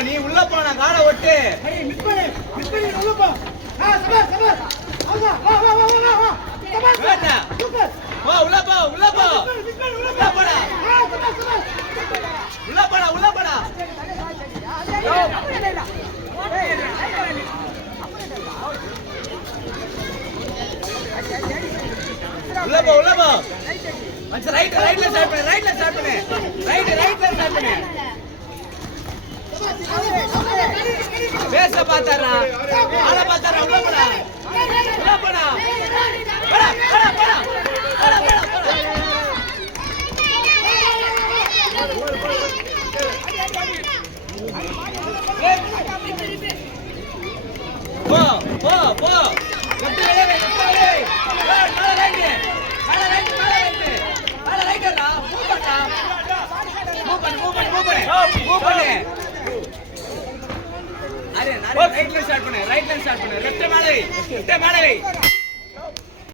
நீ உள்ள போன கால ஒட்டு மிஸ் பண்ணு உள்ள போ சபார் ஆமா வா சூப்பர் வா உள்ள போ உள்ள போடா உள்ள போடா உள்ள போடா உள்ள போ மச்ச ரைட்ல ஸ்டார்ட் பண்ணு ரைட்ல ஸ்டார்ட் பண்ணு பேச பாத்தாரா ஆள பாத்தாரா உள்ள போடா போடா போ ரைட்ல ஸ்டார்ட் பண்ணு லெஃப்ட் மேலே